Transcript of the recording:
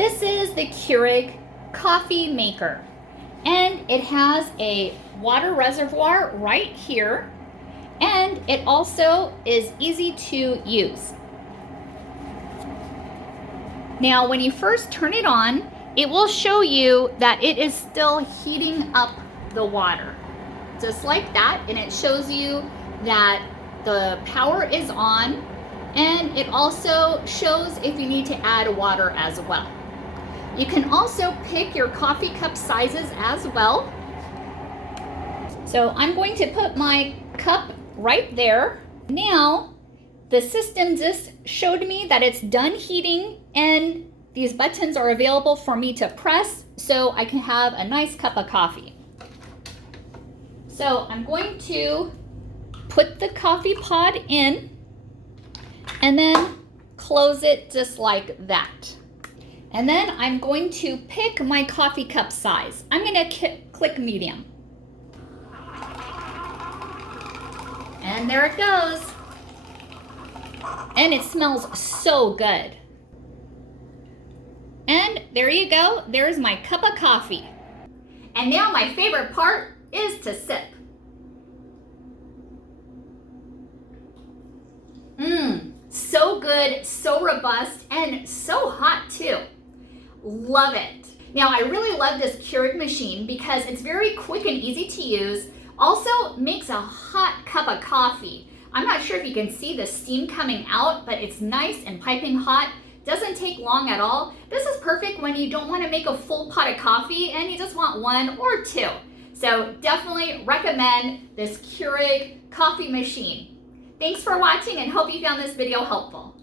This is the Keurig coffee maker, and it has a water reservoir right here, and it also is easy to use. Now, when you first turn it on, it will show you that it is still heating up the water, just like that, and it shows you that the power is on, and it also shows if you need to add water as well. You can also pick your coffee cup sizes as well. So I'm going to put my cup right there. Now, the system just showed me that it's done heating, and these buttons are available for me to press so I can have a nice cup of coffee. So I'm going to put the coffee pod in and then close it just like that. And then I'm going to pick my coffee cup size. I'm going to click medium. And there it goes. And it smells so good. And there you go. There's my cup of coffee. And now my favorite part is to sip. So good, so robust, and so hot too. Love it. Now, I really love this Keurig machine because it's very quick and easy to use. Also makes a hot cup of coffee. I'm not sure if you can see the steam coming out, but it's nice and piping hot. Doesn't take long at all. This is perfect when you don't want to make a full pot of coffee and you just want one or two. So definitely recommend this Keurig coffee machine. Thanks for watching and hope you found this video helpful.